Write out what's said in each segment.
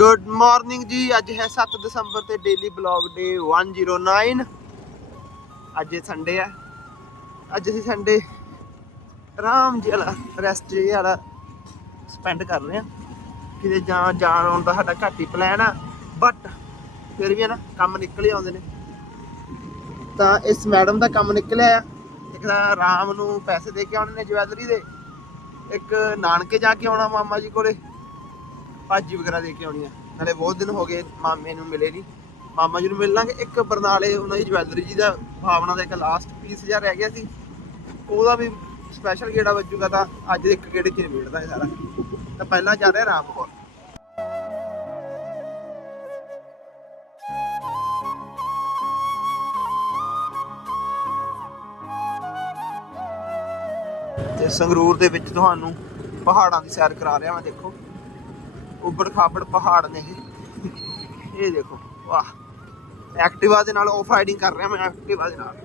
Good morning ਜੀ, ਅੱਜ ਹੈ 7 ਦਸੰਬਰ ਤੇ ਡੇਲੀ ਬਲੌਗ ਡੇ 109 ਅੱਜ ਸੰਡੇ ਆ। ਅੱਜ ਅਸੀਂ ਸੰਡੇ ਆਰਾਮ ਜੀ ਵਾਲਾ ਰੈਸਟ ਜਿਹਾ ਵਾਲਾ ਸਪੈਂਡ ਕਰ ਰਹੇ ਆ ਕਿਤੇ ਜਾਂ, ਜਾਣ ਆਉਣ ਦਾ ਸਾਡਾ ਘੱਟ ਹੀ ਪਲਾਨ ਆ ਬਟ ਫਿਰ ਵੀ ਹੈ ਨਾ, ਕੰਮ ਨਿਕਲ ਹੀ ਆਉਂਦੇ ਨੇ। ਤਾਂ ਇਸ ਮੈਡਮ ਦਾ ਕੰਮ ਨਿਕਲਿਆ ਆ। ਇੱਕ ਤਾਂ ਰਾਮ ਨੂੰ ਪੈਸੇ ਦੇ ਕੇ ਆਉਣੇ ਨੇ ਜਵੈਲਰੀ ਦੇ। ਇੱਕ ਨਾਨਕੇ ਜਾ ਕੇ ਆਉਣਾ ਮਾਮਾ ਜੀ ਕੋਲੇ। ਭਾਜੀ ਵਗੈਰਾ ਦੇ ਕੇ ਆਉਣੀ ਆ ਨਾਲੇ ਬਹੁਤ ਦਿਨ ਹੋ ਗਏ ਮਾਮੇ ਨੂੰ ਮਿਲੇ ਨਹੀਂ। ਮਾਮਾ ਜੀ ਨੂੰ ਮਿਲ ਲਾਂਗੇ। ਇੱਕ ਬਰਨਾਲੇ ਉਹਨਾਂ ਦੀ ਜਵੈਲਰੀ ਜੀ ਦਾ ਭਾਵਨਾ ਦਾ ਇੱਕ ਲਾਸਟ ਪੀਸ ਜਿਹਾ ਰਹਿ ਗਿਆ ਸੀ। ਉਹਦਾ ਵੀ ਸਪੈਸ਼ਲ ਗੇੜਾ ਵੱਜੂਗਾ ਤਾਂ ਅੱਜ ਇੱਕ ਗੇੜੇ 'ਚ ਨਹੀਂ ਮਿਲਦਾ ਸਾਰਾ। ਤਾਂ ਪਹਿਲਾਂ ਜਾ ਰਿਹਾ ਰਾਮਪੁਰ। ਤੇ ਸੰਗਰੂਰ ਦੇ ਵਿੱਚ ਤੁਹਾਨੂੰ ਪਹਾੜਾਂ ਦੀ ਸੈਰ ਕਰਾ ਰਿਹਾ ਮੈਂ ਦੇਖੋ। ਉਬੜ ਖਾਬੜ ਪਹਾੜ ਨੇ ਇਹ ਦੇਖੋ, ਵਾਹ। ਐਕਟਿਵਾ ਦੇ ਨਾਲ ਆਫ ਰਾਈਡਿੰਗ ਕਰ ਰਿਹਾ ਮੈਂ ਐਕਟਿਵਾ ਦੇ ਨਾਲ।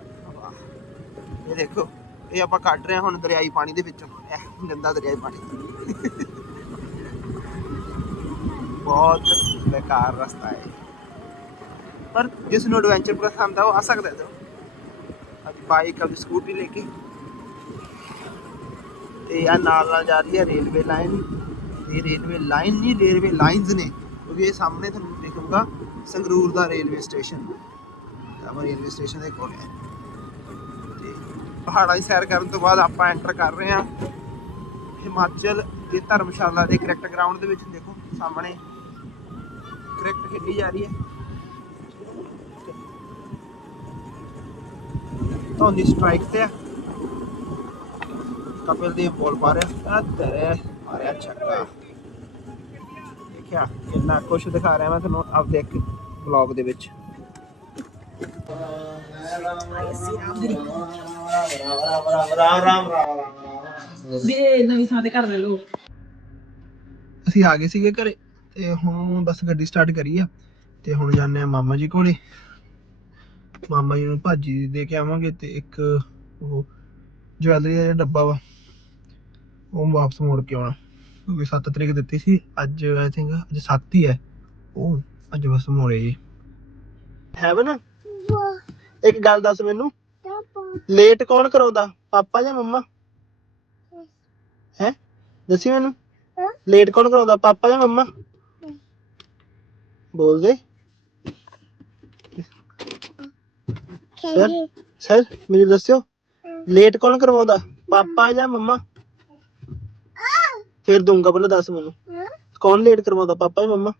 ਇਹ ਦੇਖੋ, ਇਹ ਆਪਾਂ ਕੱਢ ਰਹੇ ਹਾਂ ਹੁਣ ਦਰਿਆਈ ਪਾਣੀ ਦੇ ਵਿੱਚੋਂ। ਇਹ ਗੰਦਾ ਦਰਿਆਈ ਪਾਣੀ। ਬਹੁਤ ਬੇਕਾਰ ਰਸਤਾ ਹੈ। ਪਰ ਜਿਸ ਨੂੰ ਐਡਵੈਂਚਰ ਪਸੰਦ ਆ, ਉਹ ਆ ਸਕਦਾ ਹੈ। ਅੱਜ ਬਾਈਕ ਅਬ ਸਕੂਟੀ ਲੈ ਕੇ। ਤੇ ਆ ਨਾਲ ਨਾਲ ਜਾ ਰਹੀ ਹੈ ਰੇਲਵੇ ਲਾਈਨ ਇਹ ਰੇਲਵੇ ਲਾਈਨ ਨਹੀਂ ਰੇਲਵੇ ਲਾਈਨਸ ਨੇ। ਕਿਉਂਕਿ ਇਹ ਸਾਹਮਣੇ ਤੁਹਾਨੂੰ ਦਿਖੂਗਾ, ਸੰਗਰੂਰ ਦਾ ਰੇਲਵੇ ਸਟੇਸ਼ਨ ਤਾਂ ਰੇਲਵੇ ਸਟੇਸ਼ਨ ਦੇ ਕੋਲ ਹੈ। ਤੇ ਪਹਾੜਾਂ ਦੀ ਸੈਰ ਕਰਨ ਤੋਂ ਬਾਅਦ ਆਪਾਂ ਐਂਟਰ ਕਰ ਰਹੇ ਹਾਂ। ਹਿਮਾਚਲ ਦੇ ਧਰਮਸ਼ਾਲਾ ਦੇ ਕ੍ਰਿਕਟ ਗਰਾਊਂਡ ਦੇ ਵਿੱਚ, ਦੇਖੋ, ਸਾਹਮਣੇ ਕ੍ਰਿਕਟ ਖੇਡੀ ਜਾ ਰਹੀ ਹੈ। ਧੋਨੀ ਸਟ੍ਰਾਈਕ ਤੇ ਕਪਿਲ ਦੇਵ ਬੋਲ ਪਾ ਰਿਹਾ। ਆ ਤੇਰੇ ਮਾਰਿਆ ਛੱਕਾ ਦੇਖਿਆ ਕਿੰਨਾ ਖੁਸ਼ ਦਿਖਾ ਰਿਹਾ ਮੈਂ ਤੁਹਾਨੂੰ ਆਪ ਦੇਖ ਵਲੌਗ ਦੇ ਵਿੱਚ। ਰਾਮ ਰਾਮ ਵੀ ਨਵੀਂ ਥਾਂ ਤੇ ਘਰ ਲੈ ਲੋ ਅਸੀਂ ਆ ਗਏ ਸੀਗੇ ਘਰੇ ਤੇ ਹੁਣ ਬਸ ਗੱਡੀ ਸਟਾਰਟ ਕਰੀ ਆ ਤੇ ਹੁਣ ਜਾਂਦੇ ਆ ਮਾਮਾ ਜੀ ਕੋਲੇ। ਮਾਮਾ ਜੀ ਨੂੰ ਭਾਜੀ ਦੇ ਕੇ ਆਵਾਂਗੇ ਤੇ ਇੱਕ ਉਹ ਜਵੈਲਰੀ ਦਾ ਡੱਬਾ ਵਾ ਉਹ ਵਾਪਸ ਮੋੜ ਕੇ ਆਉਣਾ। ਕਿਉਂਕਿ 7 ਤਰੀਕ ਦਿੱਤੀ ਸੀ। ਅੱਜ ਆਈ ਥਿੰਕ ਅੱਜ 7 ਹੀ ਹੈ। ਉਹ ਅੱਜ ਬਸ ਮੋੜੇ ਜੀ। ਹੈ ਬਣਾ ਇੱਕ ਗੱਲ ਦੱਸ ਮੈਨੂੰ। ਲੇਟ ਕੌਣ ਕਰਾਉਂਦਾ? ਪਾਪਾ ਜਾਂ ਮੰਮਾ? ਹੈ? ਦੱਸੀ ਮੈਨੂੰ। ਲੇਟ ਕੌਣ ਕਰਾਉਂਦਾ? ਪਾਪਾ ਜਾਂ ਮੰਮਾ? ਬੋਲ ਦੇ। ਸਰ ਸਰ ਮੈਨੂੰ ਦੱਸਿਓ। ਲੇਟ ਕੌਣ ਕਰਵਾਉਂਦਾ? ਪਾਪਾ ਜਾਂ ਮੰਮਾ? ਫਿਰ ਦੂੰਗਾ ਪਹਿਲਾਂ ਦੱਸ ਮੈਨੂੰ। ਕੌਣ ਲੇਟ ਕਰਵਾਉਂਦਾ ਪਾਪਾ ਜਾਂ ਮੰਮਾ?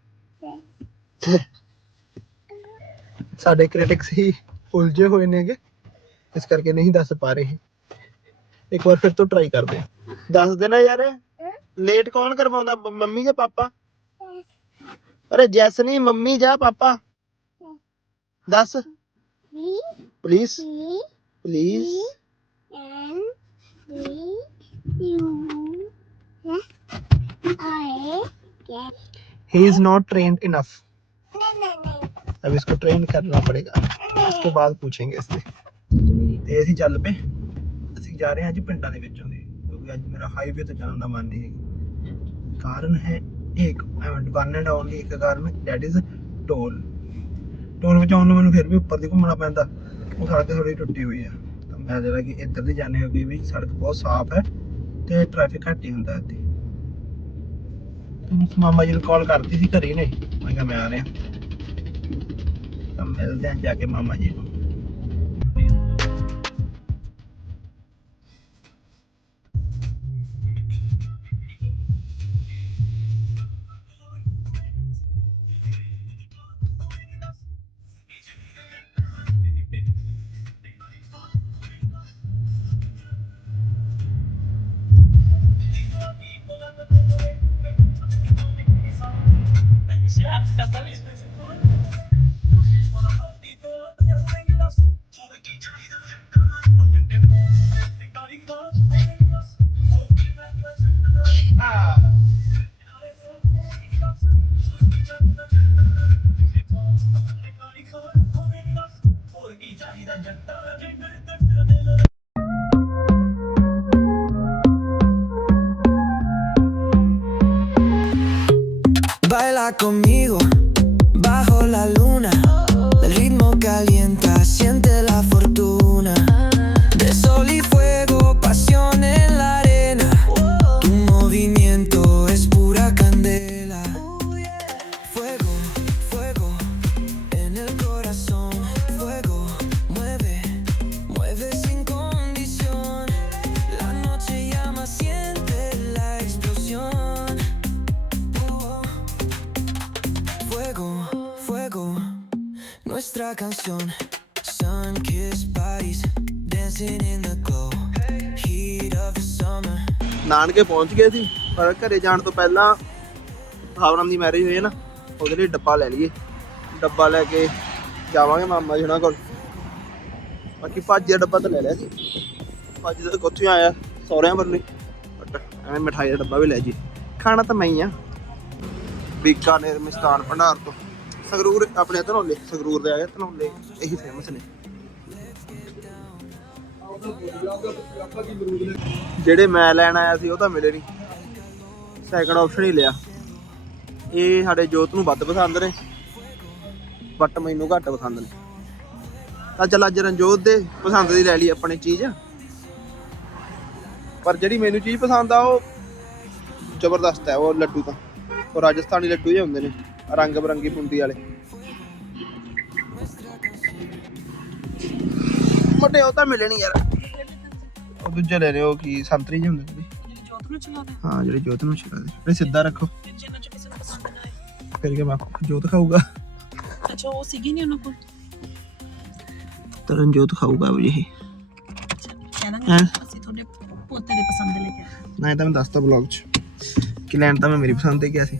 ਸਾਡੇ ਕ੍ਰਿਟਿਕਸ ਹੀ ਉਲਝੇ ਹੋਏ ਨੇਗੇ। ਇਸ ਕਰਕੇ ਨਹੀਂ ਦੱਸ ਪਾ ਰਹੇ। ਇੱਕ ਵਾਰ ਫਿਰ ਤੋਂ ਟਰਾਈ ਕਰਦੇ ਹਾਂ। ਦੱਸ ਦੇਣਾ ਯਾਰ। ਲੇਟ ਕੌਣ ਕਰਵਾਉਂਦਾ ਮੰਮੀ ਜਾਂ ਪਾਪਾ? ਅਰੇ ਜੈਸ ਨਹੀਂ ਮੰਮੀ ਜਾਂ ਪਾਪਾ? ਦੱਸ। Please please he is not trained enough अब इसको ट्रेन करना पड़ेगा उसके बाद पूछेंगे इससे ਤੇ ਅਸੀਂ ਚੱਲ ਪਏ ਅਸੀਂ ਜਾ ਰਹੇ ਹਾਂ ਅੱਜ ਪਿੰਡਾਂ ਦੇ ਵਿੱਚੋਂ ਦੀ ਕਿਉਂਕਿ ਅੱਜ ਮੇਰਾ ਹਾਈਵੇ ਤੇ ਜਾਣ ਦਾ ਮਨ ਨਹੀਂ ਹੈ ਕਾਰਨ ਹੈ ਇੱਕ ਵਨ ਐਂਡ ਓਨਲੀ ਇੱਕ ਕਾਰਨ ਦੈਟ ਇਜ਼ ਟੋਲ ਟੋਲ ਵਿੱਚ ਆਉਣ ਨੂੰ ਮੈਨੂੰ ਫਿਰ ਵੀ ਉੱਪਰ ਦੀ ਘੁੰਮਣਾ ਪੈਂਦਾ ਉਹ ਸੜਕ ਥੋੜੀ ਟੁੱਟੀ ਹੋਈ ਆ ਤਾਂ ਮੈਂ ਜਿਹੜਾ ਕਿ ਇੱਧਰ ਦੀ ਜਾਣੇ ਹੋ ਗਈ ਵੀ ਸੜਕ ਬਹੁਤ ਸਾਫ਼ ਹੈ ਤੇ ਟ੍ਰੈਫਿਕ ਘੱਟ ਹੀ ਹੁੰਦਾ ਇੱਥੇ। ਮਾਮਾ ਜੀ ਨੂੰ ਕਾਲ ਕਰਤੀ ਸੀ ਘਰੇ ਨੇ। ਮੈਂ ਕਿਹਾ ਮੈਂ ਆ ਰਿਹਾ। ਤਾਂ ਮਿਲਦੇ ਹਾਂ ਜਾ ਕੇ ਮਾਮਾ ਜੀ ਨੂੰ। Conmigo nuestra canción. Sun kissed bodies, dancing in the glow. Heat of the summer. ਨਾਨਕੇ ਪਹੁੰਚ ਗਏ ਸੀ, ਪਰ ਘਰੇ ਜਾਣ ਤੋਂ ਪਹਿਲਾਂ ਭਾਵਨਾਮ ਦੀ ਮੈਰਿਜ ਹੋਈ ਹੈ ਨਾ, ਉਹਦੇ ਲਈ ਡੱਬਾ ਲੈ ਲਈਏ। ਡੱਬਾ ਲੈ ਕੇ ਜਾਵਾਂਗੇ ਮਾਮਾ ਜੀ ਹੁਣਾਂ ਕੋਲ। ਬਾਕੀ ਭੱਜ ਦਾ ਡੱਬਾ ਤਾਂ ਲੈ ਲਿਆ ਸੀ ਭੱਜ ਦਾ ਕਿੱਥੋਂ ਆਇਆ, ਸਹੁਰਿਆਂ ਵੱਲੋਂ ਹੀ ਬਟ ਐਵੇਂ ਮਠਾਈ ਦਾ ਡੱਬਾ ਵੀ ਲੈ ਜੀ। ਖਾਣਾ ਤਾਂ ਮੈਂ ਹੀ ਆ। ਬੀਕਾਨੇਰ, ਮਿਸਤਾਨ, ਭੰਡਾਰ ਤੋਂ। ਸੰਗਰੂਰ ਆਪਣੇ ਧਨੌਲੇ ਸੰਗਰੂਰ ਦੇ ਆ ਗਏ ਧਨੌਲੇ ਇਹੀ ਫੇਮਸ ਨੇ। ਜਿਹੜੇ ਮੈਂ ਲੈਣ ਆਇਆ ਸੀ, ਉਹ ਤਾਂ ਮਿਲੇ ਨਹੀਂ ਸੈਕੰਡ ਆਪਸ਼ਨ ਹੀ ਲਿਆ। ਇਹ ਸਾਡੇ ਜੋਤ ਨੂੰ ਵੱਧ ਪਸੰਦ ਨੇ ਬਟ ਮੈਨੂੰ ਘੱਟ ਪਸੰਦ ਨੇ। ਤਾਂ ਚੱਲ ਅੱਜ ਰਣਜੋਤ ਦੇ ਪਸੰਦ ਦੀ ਲੈ ਲਈ ਆਪਣੇ ਚੀਜ਼। ਪਰ ਜਿਹੜੀ ਮੈਨੂੰ ਚੀਜ਼ ਪਸੰਦ ਆ, ਉਹ ਜ਼ਬਰਦਸਤ ਹੈ, ਉਹ ਲੱਡੂ ਤਾਂ। ਉਹ ਰਾਜਸਥਾਨੀ ਲੱਡੂ ਹੀ ਹੁੰਦੇ ਨੇ। ਰੰਗ ਬਰੰਗੀ ਬੁੰਦੀ ਵਾਲੇ। ਮੋਟੇ ਉਹ ਤਾਂ ਮਿਲੇ ਨਹੀਂ ਯਾਰ। ਉਹ ਦੂਜੇ ਲੈ ਰਹੇ ਉਹ ਕੀ ਸੰਤਰੀ ਜਿਹੇ ਹੁੰਦੇ ਨੇ ਹਾਂ ਜਿਹੜੇ ਜੋਤ ਨੂੰ ਛਿੜਾ ਦੇ ਇਹ ਸਿੱਧਾ ਰੱਖੋ। ਫਿਰ ਕੇ ਮੈਂ ਜੋਤ ਖਾਊਗਾ। ਅੱਛਾ ਉਹ ਸੀਗੀ ਨਹੀਂ ਉਹਨਾਂ ਕੋਲ? ਤਰਨ ਜੋਤ ਖਾਊਗਾ ਵੀ ਇਹ। ਕਹਿੰਦਾ? ਅਸੀਂ ਤੁਹਾਡੇ ਪੋਤੇ ਦੇ ਪਸੰਦ ਲੈ ਕੇ ਆਏ। ਨਾ ਇਹ ਤਾਂ ਮੈਂ ਦੱਸਤਾ ਬਲੌਗ 'ਚ। ਕਿ ਲੈਣ ਤਾਂ ਮੈਂ ਮੇਰੀ ਪਸੰਦ ਤੇ ਗਿਆ ਸੀ।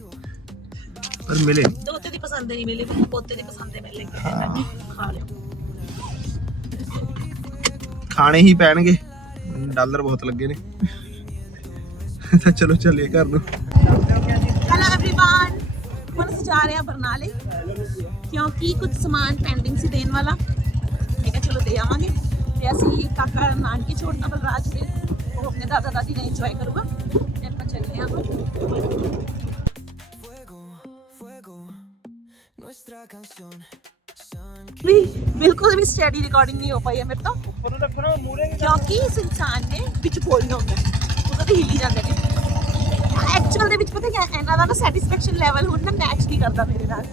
ਪਰ ਮਿਲੇ ਨੀ। ਦੋਤੇ ਦੀ ਪਸੰਦ ਨਹੀਂ ਮਿਲੇ ਪਰ ਪੋਤੇ ਦੀ ਪਸੰਦ ਦੇ ਮੈਂ ਲੈ ਕੇ ਆਇਆ ਮੈਂ ਖਾ ਲਿਓ ਖਾਣੇ ਹੀ ਪੈਣਗੇ ਡਾਲਰ ਬਹੁਤ ਲੱਗੇ ਨੇ ਤਾਂ ਚਲੋ ਚੱਲੀਏ ਘਰ ਨੂੰ ਹੈਲੋ एवरीवन ਹੁਣ ਅਸੀਂ ਜਾ ਰਹੇ ਹਾਂ ਬਰਨਾਲੇ ਕਿਉਂਕਿ ਕੁਝ ਸਮਾਨ ਪੈਂਡਿੰਗ ਸੀ ਦੇਣ ਵਾਲਾ ਮੈਂ ਕਿਹਾ ਚਲੋ ਦੇ ਆਵਾਂਗੇ ਤੇ ਅਸੀਂ ਕਾਕਾ ਨਾਨਕੇ ਛੋੜਨਾ ਬਲਰਾਜ ਦੇ ਉਹ ਆਪਣੇ ਦਾਦਾ ਦਾਦੀ ਨਾਲ ਇੰਜੋਏ ਕਰੂਗਾ ਤੇ ਆਪਾਂ ਚੱਲੇ ਹਾਂ ਬਿਲਕੁਲ ਵੀ ਸਟੇਡੀ ਰਿਕਾਰਡਿੰਗ ਨਹੀਂ ਹੋ ਪਾਈ ਹੈ ਮੇਰੇ ਤੋਂ। ਉੱਪਰੋਂ ਤੱਕ ਨਾ ਮੂਰੇ ਕਿਉਂਕਿ ਇਸ ਇਨਸਾਨ ਨੇ ਵਿੱਚ ਬੋਲ ਹੁੰਦਾ। ਉਹਦਾ ਤੇ ਹਿੱਲੀ ਜਾਂਦਾ ਨੇ ਐਕਚੁਅਲ ਦੇ ਵਿੱਚ ਪਤਾ ਕੀ ਇਹਨਾਂ ਦਾ ਨਾ ਸੈਟੀਸਫੈਕਸ਼ਨ ਲੈਵਲ ਹੁਣ ਨਾ ਮੈਚ ਨਹੀਂ ਕਰਦਾ ਮੇਰੇ ਨਾਲ।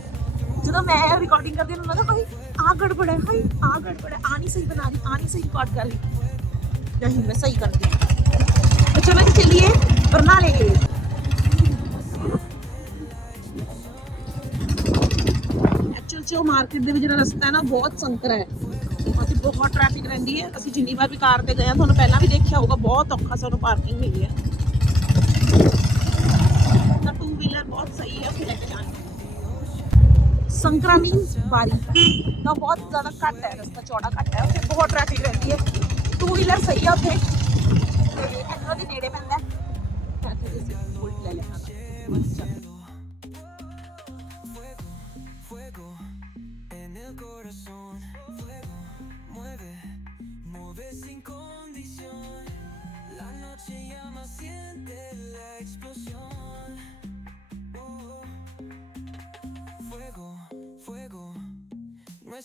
ਜਦੋਂ ਮੈਂ ਰਿਕਾਰਡਿੰਗ ਕਰਦੀ ਉਹਨਾਂ ਦਾ ਕੋਈ ਆ ਗੜਬੜ ਹੈ ਹਾਈ ਆ ਗੜਬੜ ਹੈ ਆ ਨਹੀਂ ਸਹੀ ਬਣਾ ਰਹੀ ਆ ਨਹੀਂ ਸਹੀ ਰਿਕਾਰਡ ਕਰ ਲਈ ਨਹੀਂ ਮੈਂ ਸਹੀ ਕਰਦੀ ਅੱਛਾ ਮੈਂ ਚੱਲੀਏ ਬਰਨਾਲੇ। ਗਈ ਬੱਚੇ ਉਹ ਮਾਰਕੀਟ ਦੇ ਵਿੱਚ ਜਿਹੜਾ ਰਸਤਾ ਹੈ ਨਾ ਬਹੁਤ ਸੰਕਰਾ ਹੈ ਅਸੀਂ ਬਹੁਤ ਟ੍ਰੈਫਿਕ ਰਹਿੰਦੀ ਹੈ ਅਸੀਂ ਜਿੰਨੀ ਵਾਰ ਵੀ ਕਾਰ ਤੇ ਗਏ ਆ ਤੁਹਾਨੂੰ ਪਹਿਲਾਂ ਵੀ ਦੇਖਿਆ ਹੋਊਗਾ ਬਹੁਤ ਔਖਾ ਸਾਨੂੰ ਪਾਰਕਿੰਗ ਮਿਲੀ ਹੈ ਤਾਂ ਟੂ ਵੀਲਰ ਬਹੁਤ ਸਹੀ ਹੈ ਅਸੀਂ ਲੈ ਕੇ ਜਾਣ ਸੰਕਰਾ ਮੀਨਸ ਬਾਰੀ ਦਾ ਬਹੁਤ ਜ਼ਿਆਦਾ ਘੱਟ ਹੈ ਰਸਤਾ ਚੌੜਾ ਘੱਟ ਹੈ ਉੱਥੇ ਬਹੁਤ ਟ੍ਰੈਫਿਕ ਰਹਿੰਦੀ ਹੈ ਟੂ ਵੀਲਰ ਸਹੀ ਹੈ ਉੱਥੇ ਤੇ ਐਕਚੁਅਲੀ ਨੇੜੇ ਪੈਂਦਾ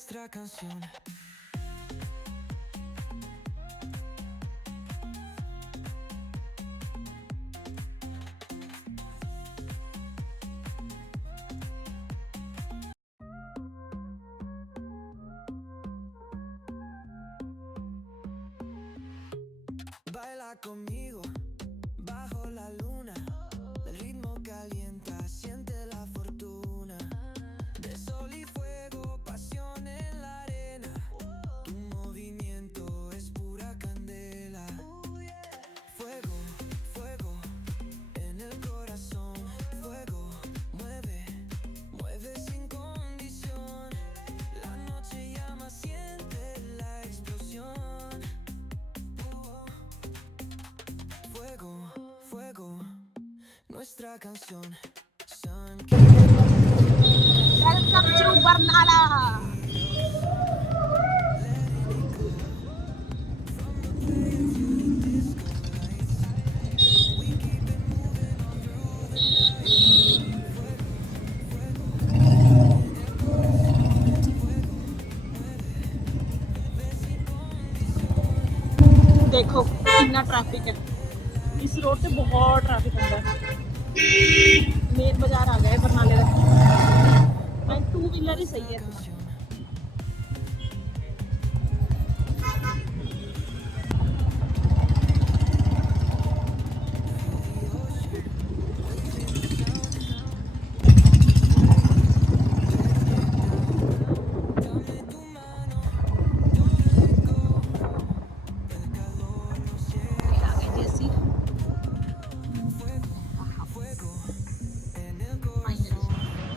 nuestra canción. otra canción. Welcome to Barnala. देखो कितना ट्रैफ़िक है इस रोड पे बहुत ट्रैफ़िक होता है ਮੇਨ ਬਾਜ਼ਾਰ ਆ ਗਏ ਬਰਨਾਲੇ ਦਾ। ਮੈਂ ਟੂ ਵੀਲਰ ਹੀ ਸਹੀ ਹੈ।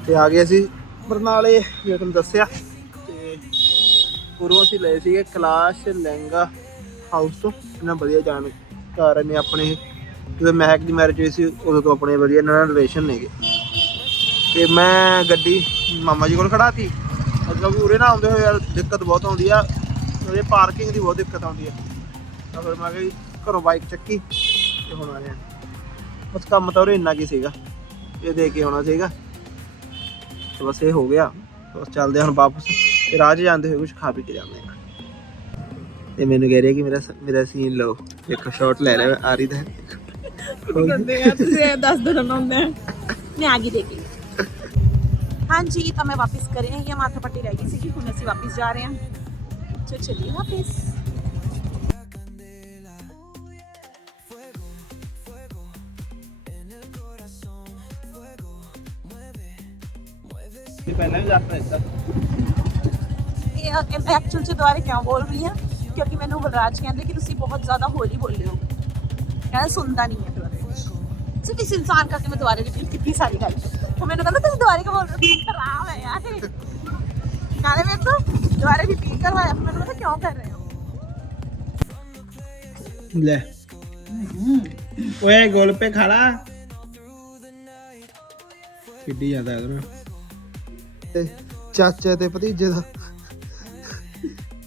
ਤੇ ਆ ਗਏ ਅਸੀਂ ਬਰਨਾਲੇ, ਜਿਵੇਂ ਤੁਹਾਨੂੰ ਦੱਸਿਆ। ਤੇ ਉਰੋਂ ਅਸੀਂ ਲਏ ਸੀਗੇ ਕਲਾਸ਼ ਲਹਿੰਗਾ ਹਾਊਸ ਤੋਂ। ਇਹਨਾਂ ਵਧੀਆ ਜਾਣਕਾਰ ਨੇ ਆਪਣੇ। ਜਦੋਂ ਮਹਿਕ ਦੀ ਮੈਰਿਜ ਹੋਈ ਸੀ, ਉਦੋਂ ਤੋਂ ਆਪਣੇ ਵਧੀਆ ਇਹਨਾਂ ਨਾਲ ਰਿਲੇਸ਼ਨ ਨੇਗੇ ਤੇ ਮੈਂ ਗੱਡੀ ਮਾਮਾ ਜੀ ਕੋਲ ਖੜਾ ਸੀ ਮਤਲਬ ਕਿ ਉਰੇ ਨਾ ਆਉਂਦੇ ਹੋਏ ਯਾਰ ਦਿੱਕਤ ਬਹੁਤ ਆਉਂਦੀ ਆ। ਉਹਦੇ ਪਾਰਕਿੰਗ ਦੀ ਬਹੁਤ ਦਿੱਕਤ ਆਉਂਦੀ ਆ। ਤਾਂ ਫਿਰ ਮੈਂ ਕਿਹਾ ਜੀ, ਘਰੋਂ ਬਾਈਕ ਚੱਕੀ ਤੇ ਹੁਣ ਆ। ਗਿਆ ਬਸ ਕੰਮ ਤਾਂ ਉਰੇ ਇੰਨਾ ਕੀ ਸੀਗਾ। ਇਹ ਦੇ ਕੇ ਆਉਣਾ ਸੀਗਾ। ਤੇ ਬਸ ਇਹ ਹੋ ਗਿਆ। ਬਸ ਚੱਲਦੇ ਹੁਣ ਵਾਪਸ। ਤੇ ਰਾਹ 'ਚ ਜਾਂਦੇ ਹੋਏ ਕੁਝ ਖਾ ਪੀ ਕੇ ਜਾਂਦੇ ਹਾਂ ਤੇ ਮੈਨੂੰ ਕਹਿ ਰਿਹਾ ਕਿ ਮੇਰਾ ਮੇਰਾ ਸੀਨ ਲਓ। ਇੱਕ ਸ਼ਾਟ ਲੈ ਲੈ ਆ ਰਹੀ ਦਾ ਕਰਦੇ ਆ? ਤੁਸੀਂ ਦੱਸ ਦੋ ਨਾ ਹੁੰਦਾ ਮੈਂ ਆ ਗਈ ਦੇਖੀ। ਹਾਂਜੀ, ਤਾਂ ਮੈਂ ਵਾਪਸ ਕਰ ਹਾਂ ਇਹ ਮਾਥਾ ਪੱਟੀ ਰਹਿ ਗਈ ਸੀ ਕਿ ਹੁਣ ਅਸੀਂ ਵਾਪਸ ਜਾ ਰਹੇ ਹਾਂ। ਚੋ ਚਲਿਏ ਵਾਪਸ। ਇਹ ਪਹਿਲਾਂ ਵੀ ਦੱਸ ਦਿੱਤਾ ਇਹ ਐਕਚੁਅਲ ਚ ਦੁਬਾਰੇ ਕਿਉਂ ਬੋਲ ਰਹੀ ਹਾਂ ਕਿਉਂਕਿ ਮੈਨੂੰ ਬਲਰਾਜ ਕਹਿੰਦੇ ਕਿ ਤੁਸੀਂ ਬਹੁਤ ਜ਼ਿਆਦਾ ਹੌਲੀ ਬੋਲ ਹੋ ਕਹਿੰਦਾ ਸੁਣਦਾ ਨਹੀਂ ਹੈ ਦੁਬਾਰੇ ਸਿਰਫ ਇਸ ਇਨਸਾਨ ਕਰਕੇ ਮੈਂ ਦੁਬਾਰੇ ਰਿਪੀਟ ਕੀਤੀ ਸਾਰੀ ਗੱਲ ਉਹ ਮੈਨੂੰ ਕਹਿੰਦਾ ਤੁਸੀਂ ਦੁਬਾਰੇ ਕਿਉਂ ਬੋਲ ਰਹੇ ਹੋ ਖਰਾਬ ਹੈ ਯਾਰ ਇਹ। ਨਾਲੇ ਮੇਰੇ ਤੋਂ ਦੁਬਾਰੇ ਰਿਪੀਟ ਕਰਵਾਇਆ ਫਿਰ ਮੈਨੂੰ ਕਹਿੰਦਾ ਕਿਉਂ ਕਰ ਰਹੇ ਹੋ ਲੈ ਓਏ ਗੋਲ ਪੇ ਖੜਾ ਕਿੱਡੀ ਜਾਂਦਾ ਇਹਨੂੰ ਤੇ ਚਾਚੇ ਤੇ ਭਤੀਜੇ ਦਾ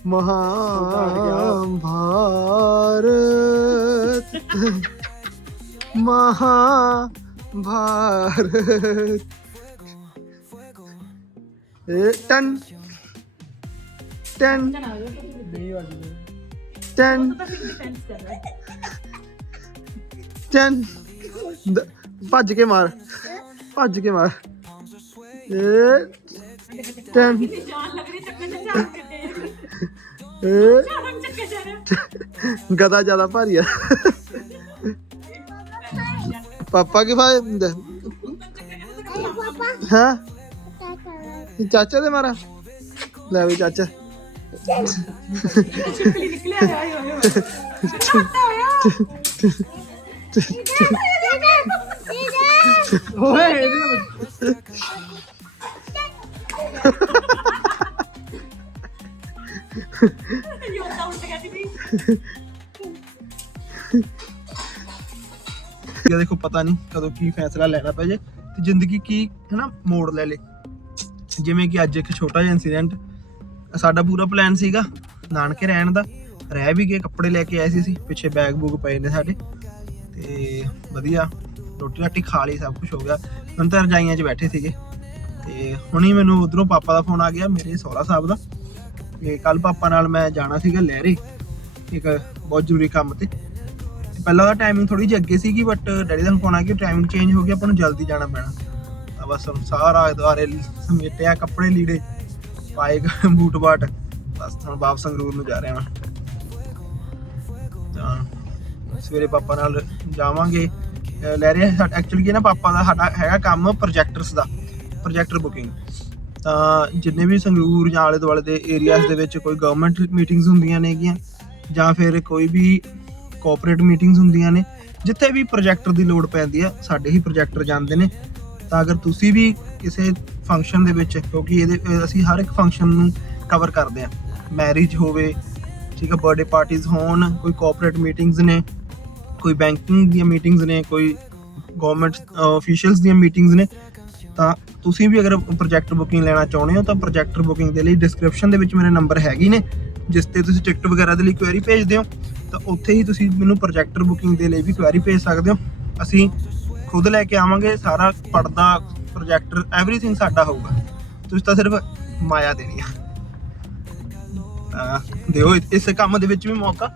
ਮਹਾਨ ਭਾਰਤ। ਮਹਾ ਭਾਰਤ। ਇਹ ਟਨ। ਟਨ। ਟਨ। ਟਨ। ਦ- ਭੱਜ ਕੇ ਮਾਰ। ਭੱਜ ਕੇ ਮਾਰ। ਇਹ ਰਿਹਾ ਗਦਾ ਜ਼ਿਆਦਾ ਭਾਰੀ ਆ। ਪਾਪਾ ਕੀ ਭਾਈ ਹਾਂ। ਚਾਚਾ ਦੇ ਮਾਰਾ। ਲੈ ਵੀ ਚਾਚਾ। ਛਿਪਕਲੀ ਨਿਕਲਿਆ ਹੋਇਆ ਹੋਇਆ ਹੋਇਆ ਓਏ ਇਹਦੇ ਯੋਗਾ ਉੱਠ ਗਿਆ ਸੀ ਵੀ ਇਹ ਦੇਖੋ ਪਤਾ ਨਹੀਂ ਕਦੋਂ ਕੀ ਫੈਸਲਾ ਲੈਣਾ ਪੈ ਜੇ ਤੇ ਜ਼ਿੰਦਗੀ ਕੀ ਹੈਨਾ ਮੋੜ ਲੈ ਲੇ। ਜਿਵੇਂ ਕਿ ਅੱਜ ਇੱਕ ਛੋਟਾ ਜਿਹਾ ਇਨਸੀਡੈਂਟ ਸਾਡਾ ਪੂਰਾ ਪਲਾਨ ਸੀਗਾ ਨਾਨਕੇ ਰਹਿਣ ਦਾ। ਰਹਿ ਵੀ ਗਏ, ਕੱਪੜੇ ਲੈ ਕੇ ਆਏ ਸੀ ਅਸੀਂ, ਪਿੱਛੇ ਬੈਗ ਬੂਗ ਪਏ ਨੇ ਸਾਡੇ। ਤੇ ਵਧੀਆ ਰੋਟੀ ਰਾਟੀ ਖਾ ਲਈ, ਸਭ ਕੁਝ ਹੋ ਗਿਆ। ਹੁਣ ਤਾਂ ਰਜਾਈਆਂ 'ਚ ਬੈਠੇ ਸੀਗੇ। ਤੇ ਹੁਣੀ ਮੈਨੂੰ ਉਧਰੋਂ ਪਾਪਾ ਦਾ ਫੋਨ ਆ ਗਿਆ, ਮੇਰੇ ਸਹੁਰਾ ਸਾਹਿਬ ਦਾ। ਤੇ ਕੱਲ ਪਾਪਾ ਨਾਲ ਮੈਂ ਜਾਣਾ ਸੀਗਾ ਲਹਿਰੇ, ਇੱਕ ਬਹੁਤ ਜ਼ਰੂਰੀ ਕੰਮ ਤੇ। ਪਹਿਲਾਂ ਦਾ ਟਾਈਮਿੰਗ ਥੋੜੀ ਜਿਹੀ ਅੱਗੇ ਸੀਗੀ ਬਟ ਡੈਡੀ ਦਾ ਫੋਨ ਆ ਗਿਆ ਟਾਈਮਿੰਗ ਚੇਂਜ ਹੋ ਗਿਆ, ਆਪਾਂ ਨੂੰ ਜਲਦੀ ਜਾਣਾ ਪੈਣਾ। ਤਾਂ ਬਸ ਸਾਰਾ ਦੁਆਰੇ ਸਮੇਟਿਆ, ਕੱਪੜੇ ਲੀੜੇ ਪਾਏ ਗਏ ਬੂਟ ਬਾਟ, ਬਸ ਹੁਣ ਵਾਪਸ ਸੰਗਰੂਰ ਨੂੰ ਜਾ ਰਹੇ ਹਾਂ ਤਾਂ ਸਵੇਰੇ ਪਾਪਾ ਨਾਲ ਜਾਵਾਂਗੇ। ਅਹ ਲੈ ਰਹੇ ਐਕਚੁਅਲੀ ਨਾ ਪਾਪਾ ਦਾ ਸਾਡਾ ਹੈਗਾ ਕੰਮ ਪ੍ਰੋਜੈਕਟਰਸ ਦਾ। ਪ੍ਰੋਜੈਕਟਰ ਬੁਕਿੰਗ ਤਾਂ ਜਿੰਨੇ ਵੀ ਸੰਗਰੂਰ ਜਾਂ ਆਲੇ ਦੁਆਲੇ ਦੇ ਏਰੀਆਜ਼ ਦੇ ਵਿੱਚ ਕੋਈ ਗਵਰਨਮੈਂਟ ਮੀਟਿੰਗਸ ਹੁੰਦੀਆਂ ਨੇਗੀਆਂ, ਜਾਂ ਫਿਰ ਕੋਈ ਵੀ ਕੋਆਪਰੇਟ ਮੀਟਿੰਗਸ ਹੁੰਦੀਆਂ ਨੇ, ਜਿੱਥੇ ਵੀ ਪ੍ਰੋਜੈਕਟਰ ਦੀ ਲੋੜ ਪੈਂਦੀ ਆ, ਸਾਡੇ ਹੀ ਪ੍ਰੋਜੈਕਟਰ ਜਾਂਦੇ ਨੇ। ਤਾਂ ਅਗਰ ਤੁਸੀਂ ਵੀ ਕਿਸੇ ਫੰਕਸ਼ਨ ਦੇ ਵਿੱਚ, ਕਿਉਂਕਿ ਇਹਦੇ ਅਸੀਂ ਹਰ ਇੱਕ ਫੰਕਸ਼ਨ ਨੂੰ ਕਵਰ ਕਰਦੇ ਹਾਂ ਮੈਰਿਜ ਹੋਵੇ, ਠੀਕ ਹੈ ਬਰਥਡੇ ਪਾਰਟੀਆਂ ਹੋਣ, ਕੋਈ ਕੋਆਪਰੇਟ ਮੀਟਿੰਗਸ ਨੇ, ਕੋਈ ਬੈਂਕਿੰਗ ਦੀਆਂ ਮੀਟਿੰਗਸ ਨੇ, ਕੋਈ ਗਵਰਨਮੈਂਟ ਅਫੀਸ਼ੀਅਲਸ ਦੀਆਂ ਮੀਟਿੰਗਸ ਨੇ ਤਾਂ ਤੁਸੀਂ ਵੀ ਅਗਰ ਪ੍ਰੋਜੈਕਟ ਬੁਕਿੰਗ ਲੈਣਾ ਚਾਹੁੰਦੇ ਹੋ ਤਾਂ ਪ੍ਰੋਜੈਕਟਰ ਬੁਕਿੰਗ ਦੇ ਲਈ ਡਿਸਕ੍ਰਿਪਸ਼ਨ ਦੇ ਵਿੱਚ ਮੇਰੇ ਨੰਬਰ ਹੈਗੇ ਨੇ, ਜਿਸ ਤੇ ਤੁਸੀਂ ਟਿਕਟ ਵਗੈਰਾ ਦੇ ਲਈ ਕੁਐਰੀ ਭੇਜਦੇ ਹੋ ਤਾਂ ਉੱਥੇ ਹੀ ਤੁਸੀਂ ਮੈਨੂੰ ਪ੍ਰੋਜੈਕਟਰ ਬੁਕਿੰਗ ਦੇ ਲਈ ਵੀ ਕੁਐਰੀ ਭੇਜ ਸਕਦੇ ਹੋ। ਅਸੀਂ ਖੁਦ ਲੈ ਕੇ ਆਵਾਂਗੇ, ਸਾਰਾ ਪਰਦਾ ਪ੍ਰੋਜੈਕਟਰ ਐਵਰੀਥਿੰਗ ਸਾਡਾ ਹੋਊਗਾ। ਤੁਸੀਂ ਤਾਂ ਸਿਰਫ ਮਾਇਆ ਦੇਣੀ ਆ। ਦਿਓ, ਇਸ- ਕੰਮ ਦੇ ਵਿੱਚ ਵੀ ਮੌਕਾ,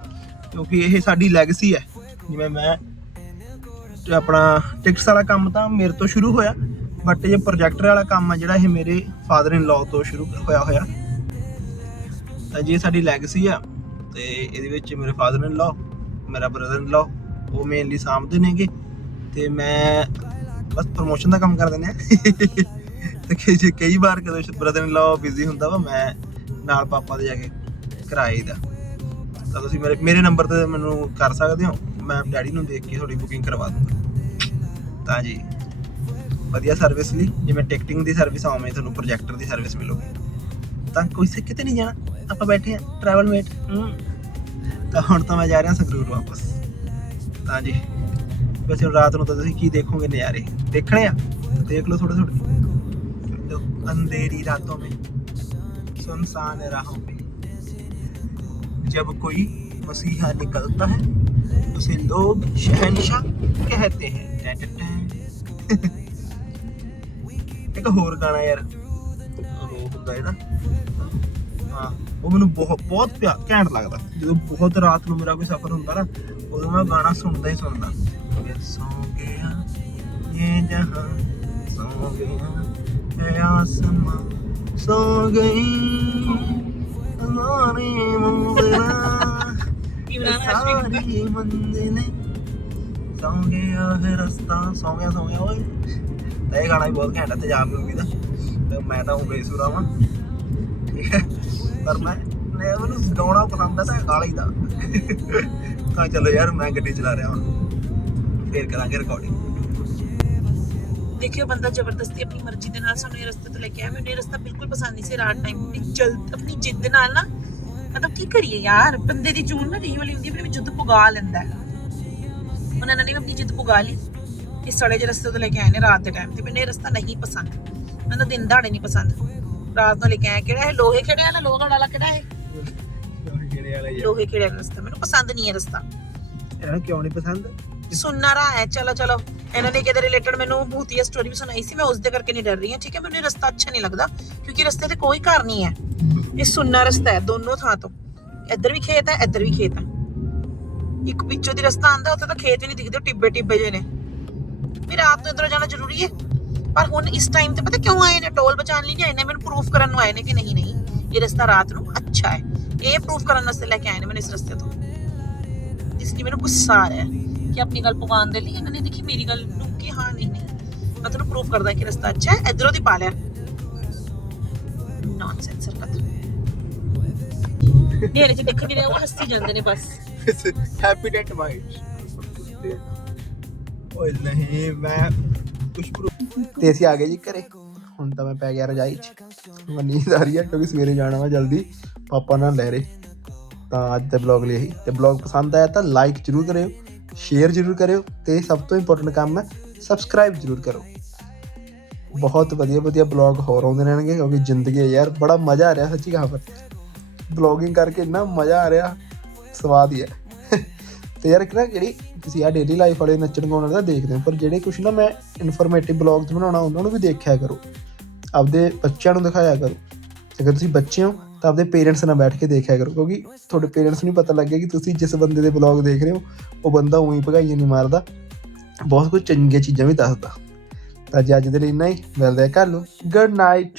ਕਿਉਂਕਿ ਇਹ ਸਾਡੀ ਲੈਗੇਸੀ ਹੈ। ਜਿਵੇਂ ਮੈਂ ਆਪਣਾ ਟਿਕਟਸ ਵਾਲਾ ਕੰਮ ਤਾਂ ਮੇਰੇ ਤੋਂ ਸ਼ੁਰੂ ਹੋਇਆ। ਬਟ ਇਹ ਪ੍ਰੋਜੈਕਟਰ ਵਾਲਾ ਕੰਮ ਆ ਜਿਹੜਾ ਇਹ ਮੇਰੇ ਫਾਦਰ ਇਨ ਲਾਅ ਤੋਂ ਸ਼ੁਰੂ ਹੋਇਆ ਹੋਇਆ। ਤਾਂ ਜੀ ਸਾਡੀ ਲੈਗੇਸੀ ਆ ਤੇ ਇਹਦੇ ਵਿੱਚ ਮੇਰੇ ਫਾਦਰ ਇਨ ਲਾਅ ਮੇਰਾ ਬ੍ਰਦਰ ਇਨ ਲਾਅ ਉਹ ਮੇਨਲੀ ਸਾਂਭਦੇ ਨੇਗੇ ਤੇ ਮੈਂ ਬਸ ਪ੍ਰੋਮੋਸ਼ਨ ਦਾ ਕੰਮ ਕਰ ਦਿੰਦੇ। ਆ ਤੇ ਕਈ ਕਈ ਵਾਰ ਕਦੋਂ ਬ੍ਰਦਰ ਇਨ ਲਾਅ ਬਿਜ਼ੀ ਹੁੰਦਾ ਵਾ, ਮੈਂ ਨਾਲ ਪਾਪਾ ਦੇ ਜਾ ਕੇ ਕਰਾਏ ਦਾ ਤਾਂ ਤੁਸੀਂ ਮੇਰੇ ਮੇਰੇ ਨੰਬਰ ਤੇ ਮੈਨੂੰ ਕਰ ਸਕਦੇ ਹੋ। ਮੈਂ ਡੈਡੀ ਨੂੰ ਦੇਖ ਕੇ ਤੁਹਾਡੀ ਬੁਕਿੰਗ ਕਰਵਾ ਦੂੰਗਾ। ਤਾਂ ਜੀ। ਵਧੀਆ ਸਰਵਿਸ ਲਈ ਜਿਵੇਂ ਟਿਕਟਿੰਗ ਦੀ ਸਰਵਿਸ ਆਵੇਂ ਤੁਹਾਨੂੰ ਪ੍ਰੋਜੈਕਟਰ ਦੀ ਸਰਵਿਸ ਮਿਲੂਗੀ ਤਾਂ ਕੋਈ ਸੇ ਕਿਤੇ ਨਹੀਂ ਜਾਣਾ ਆਪਾਂ ਬੈਠੇ ਆ ਟਰੈਵਲ ਮੇਟ ਤਾਂ ਹੁਣ ਤਾਂ ਮੈਂ ਜਾ ਰਿਹਾ ਸੰਗਰੂਰ ਵਾਪਸ ਤਾਂ ਜੀ ਵੈਸੇ ਹੁਣ ਰਾਤ ਨੂੰ ਤਾਂ ਤੁਸੀਂ ਕੀ ਦੇਖੋਗੇ ਨਜ਼ਾਰੇ ਦੇਖਣੇ ਆ ਤਾਂ ਦੇਖ ਲਓ ਥੋੜੇ ਥੋੜੇ ਜੋ ਅੰਧੇਰੀ ਰਾਤों में सुनसान राहों पे जब कोई मसीहा निकलता है उसे लोग शहनशाह कहते हैं टैं टैं टैं। ਇੱਕ ਹੋਰ ਗਾਣਾ ਯਾਰ। ਉਹ ਹੁੰਦਾ ਨਾ ਹਾਂ ਉਹ ਮੈਨੂੰ ਬਹੁਤ ਬਹੁਤ ਪਿਆ- ਘੈਂਟ ਲੱਗਦਾ। ਜਦੋਂ ਬਹੁਤ ਰਾਤ ਨੂੰ ਮੇਰਾ ਕੋਈ ਸਫ਼ਰ ਹੁੰਦਾ ਨਾ ਉਦੋਂ ਮੈਂ ਗਾਣਾ ਸੁਣਦਾ ਹੀ ਸੁਣਦਾ। ਸੌ ਗਿਆ ਇਹ ਜਹਾਂ ਸੌ ਗਿਆ ਇਹ ਆਸਮਾਂ ਸੌ ਗਈ ਹਮਾਰੀ ਮੰਜ਼ਿਲਾਂ। ਇਮਰਾਨ ਹਾਸ਼ਮੀ ਸਾਰੀ ਮੰਜ਼ਿਲੇ ਸੌ ਗਿਆ ਹੈ ਰਸਤਾ ਸੌ ਗਿਆ ਸੌ ਗਿਆ ਓਏ। ਤਾਂ ਇਹ ਗਾਣਾ ਵੀ ਬਹੁਤ ਘੈਂਟ ਹੈ ਤੇਜਾਬ ਮੂਵੀ ਦਾ। ਤੇ ਮੈਂ ਤਾਂ ਉਹ ਬੇਸੁਰਾ ਵਾਂ। ਠੀਕ ਹੈ ਪਰ ਮੈਂ ਮੈਂ ਮੈਨੂੰ ਗਾਉਣਾ ਪਸੰਦ ਹੈ ਤਾਂ ਗਾ ਲਈਦਾ ਤਾਂ ਚਲੋ ਯਾਰ, ਮੈਂ ਗੱਡੀ ਚਲਾ ਰਿਹਾ ਹਾਂ ਫੇਰ ਕਰਾਂਗੇ ਰਿਕਾਰਡਿੰਗ ਦੇਖਿਓ, ਬੰਦਾ ਜ਼ਬਰਦਸਤੀ ਆਪਣੀ ਮਰਜ਼ੀ ਦੇ ਨਾਲ ਸਾਨੂੰ ਇਹ ਰਸਤੇ ਤੋਂ ਲੈ ਕੇ ਆਇਆ। ਮੈਨੂੰ ਇਹ ਰਸਤਾ ਬਿਲਕੁਲ ਪਸੰਦ ਨਹੀਂ ਸੀ ਰਾਤ ਟਾਈਮ ਤੇ। ਜਲਦ ਆਪਣੀ ਜਿੱਦ ਨਾਲ ਨਾ, ਮਤਲਬ ਕੀ ਕਰੀਏ ਯਾਰ? ਬੰਦੇ ਦੀ ਜੂਨ ਨਾ ਰੀਹ ਵਾਲੀ ਹੁੰਦੀ ਹੈ ਫਿਰ ਵੀ ਜਿੱਦ ਪੁਗਾ ਲੈਂਦਾ। ਹੈ ਉਹਨਾਂ ਨੇ ਆਪਣੀ ਜਿੱਦ ਪੁਗਾ ਲਈ। ਇਸ ਸੜੇ ਜਿਹੇ ਰਸਤੇ ਤੋਂ ਲੈ ਕੇ ਆਏ ਨੇ ਰਾਤ ਦੇ ਟਾਈਮ ਤੇ। ਮੈਨੂੰ ਇਹ ਰਸਤਾ ਨਹੀਂ ਪਸੰਦ। ਮੈਨੂੰ ਦਿਨ ਦਾੜੇ ਨਹੀਂ ਪਸੰਦ। ਰਾਤ ਤੋਂ ਲੈ ਕੇ ਆਏ ਕਿਹੜਾ ਹੈ ਲੋਹੇ ਖੇੜੇ ਵਾਲਾ ਲੋਹਗੜ ਵਾਲਾ ਕਿਹੜਾ ਹੈ ਲੋਹੇ ਵਾਲਾ ਰਸਤਾ। ਮੈਨੂੰ ਪਸੰਦ ਨਹੀਂ ਹੈ ਰਸਤਾ। ਇਹਨਾਂ ਕਿਉਂ ਨਹੀਂ ਪਸੰਦ? ਸੁਣਨਾ ਰਹਾ ਹੈ ਚਲੋ ਚਲੋ। ਇਹਨਾਂ ਨੇ ਕਿਹਦੇ ਰਿਲੇਟਡ ਮੈਨੂੰ ਭੂਤੀਆ ਸਟੋਰੀ ਵੀ ਸੁਣਾਈ ਸੀ। ਮੈਂ ਉਸ ਦੇ ਕਰਕੇ ਨਹੀਂ ਡਰ ਰਹੀ ਹਾਂ ਠੀਕ ਹੈ? ਮੈਨੂੰ ਇਹ ਰਸਤਾ ਅੱਛਾ ਨਹੀਂ ਲੱਗਦਾ ਕਿਉਂਕਿ ਰਸਤੇ ਤੇ ਕੋਈ ਘਰ ਨਹੀਂ ਹੈ। ਇਹ ਸੁੰਨਾ ਰਸਤਾ ਹੈ ਦੋਨੋਂ ਥਾਂ ਤੋਂ। ਇੱਧਰ ਵੀ ਖੇਤ ਹੈ ਇੱਧਰ ਵੀ ਖੇਤ ਹੈ। ਇੱਕ ਪਿੱਛੋਂ ਦੀ ਰਸਤਾ ਆਂਦਾ ਉੱਥੇ ਤਾਂ ਖੇਤ ਵੀ ਨਹੀਂ ਦਿਖਦੇ ਟਿੱਬੇ ਟਿੱਬੇ ਜੇ ਨੇ। ਵੀ ਰਾਤ ਨੂੰ ਇੱਧਰੋਂ ਜਾਣਾ ਜ਼ਰੂਰੀ ਹੈ। ਪਰ ਹੁਣ ਇਸ ਟਾਈਮ ਤੇ ਪਤਾ ਕਿਉਂ ਆਏ ਨੇ? ਟੋਲ ਬਚਾਉਣ ਲਈ ਨਹੀਂ ਆਏ ਨੇ? ਮੈਨੂੰ ਪ੍ਰੂਫ ਕਰਨ ਨੂੰ ਆਏ ਨੇ ਕਿ ਨਹੀਂ ਨਹੀਂ। ਇਹ ਰਸਤਾ ਰਾਤ ਨੂੰ ਅੱਛਾ ਹੈ। ਇਹ ਪ੍ਰੂਫ ਕਰਨ ਵਾਸਤੇ ਲੈ ਕੇ ਆਏ ਨੇ ਮੈਨੂੰ ਇਸ ਰਸਤੇ ਤੋਂ। ਇਸ ਲਈ ਮੈਨੂੰ ਗੁੱਸਾ ਆ ਰਿਹਾ ਹੈ ਕਿ ਆਪਣੀ ਗੱਲ ਪੁਗਾਉਣ ਦੇ ਲਈ ਇਹਨਾਂ ਨੇ ਦੇਖੀ ਮੇਰੀ ਗੱਲ ਨੂੰ ਕਿ ਹਾਂ, ਨਹੀਂ ਨਹੀਂ। ਮੈਂ ਤੁਹਾਨੂੰ ਪ੍ਰੂਫ ਕਰਦਾ ਕਿ ਰਸਤਾ ਅੱਛਾ ਹੈ। ਇਧਰੋਂ ਦੀ ਪਾ ਲਿਆ। ਨੌਨਸੈਂਸ ਹਰਕਤ ਨੇਰੇ ਚ ਦੇਖ ਨਹੀਂ ਰਿਹਾ ਉਹ ਹੱਸੀ ਜਾਂਦੇ ਨੇ ਬਸ। ਹੈਪੀ ਡੈਟ ਮਾਈਂਡ ਓਏ ਨਹੀਂ, ਮੈਂ ਕੁਝ ਤੇ ਅਸੀਂ ਆ ਗਏ ਜੀ ਘਰੇ। ਹੁਣ ਤਾਂ ਮੈਂ ਪੈ ਗਿਆ ਰਜਾਈ 'ਚ। ਮੈਨੂੰ ਨੀਂਦ ਆ ਰਹੀ ਹੈ ਕਿਉਂਕਿ ਸਵੇਰੇ ਜਾਣਾ ਵਾ ਜਲਦੀ। ਪਾਪਾ ਨਾਲ ਲੈ ਰਹੇ। ਤਾਂ ਅੱਜ ਦਾ ਬਲੌਗ ਲਈ ਇਹੀ। ਤੇ ਬਲੌਗ ਪਸੰਦ ਆਇਆ ਤਾਂ ਲਾਈਕ ਜ਼ਰੂਰ ਕਰਿਓ ਸ਼ੇਅਰ ਜ਼ਰੂਰ ਕਰਿਓ, ਤੇ ਸਭ ਤੋਂ ਇੰਪੋਰਟੈਂਟ ਕੰਮ ਹੈ ਸਬਸਕ੍ਰਾਈਬ ਜ਼ਰੂਰ ਕਰੋ। ਬਹੁਤ ਵਧੀਆ ਵਧੀਆ ਬਲੌਗ ਹੋਰ ਆਉਂਦੇ ਰਹਿਣਗੇ, ਕਿਉਂਕਿ ਜ਼ਿੰਦਗੀ ਹੈ ਯਾਰ, ਬੜਾ ਮਜ਼ਾ ਆ ਰਿਹਾ ਸੱਚੀ ਕਹਾਂ ਪਰ ਬਲੌਗਿੰਗ ਕਰਕੇ ਇੰਨਾ ਮਜ਼ਾ ਆ ਰਿਹਾ, ਸਵਾਦ ਹੀ ਹੈ। ਤੇ ਯਾਰ ਕਿਹੜਾ ਜਿਹੜੀ ਤੁਸੀਂ ਆ ਡੇਲੀ ਲਾਈਫ ਵਾਲੇ ਨੱਚਣ ਗਾਉਣ ਦਾ ਦੇਖਦੇ ਹੋ। ਪਰ ਜਿਹੜੇ ਕੁਛ ਨਾ ਮੈਂ ਇਨਫੋਰਮੇਟਿਵ ਬਲੌਗਸ ਬਣਾਉਣਾ, ਉਹਨਾਂ ਨੂੰ ਵੀ ਦੇਖਿਆ ਕਰੋ। ਆਪਦੇ ਬੱਚਿਆਂ ਨੂੰ ਦਿਖਾਇਆ ਕਰੋ। ਅਗਰ ਤੁਸੀਂ ਬੱਚੇ ਹੋ, ਤਾਂ ਆਪਦੇ ਪੇਰੈਂਟਸ ਨਾਲ ਬੈਠ ਕੇ ਦੇਖਿਆ ਕਰੋ। ਕਿਉਂਕਿ ਤੁਹਾਡੇ ਪੇਰੈਂਟਸ ਨੂੰ ਪਤਾ ਲੱਗੇ ਕਿ ਤੁਸੀਂ ਜਿਸ ਬੰਦੇ ਦੇ ਬਲੌਗ ਦੇਖ ਰਹੇ ਹੋ, ਉਹ ਬੰਦਾ ਉਹੀ ਭਗਾਈਆਂ ਨਹੀਂ ਮਾਰਦਾ। ਬਹੁਤ ਕੁਝ ਚੰਗੀਆਂ ਚੀਜ਼ਾਂ ਵੀ ਦੱਸਦਾ। ਤਾਂ ਜੀ ਅੱਜ ਦੇ ਲਈ ਇੰਨਾ ਹੀ। ਮਿਲਦੇ ਆ ਕੱਲ ਗੁੱਡ ਨਾਈਟ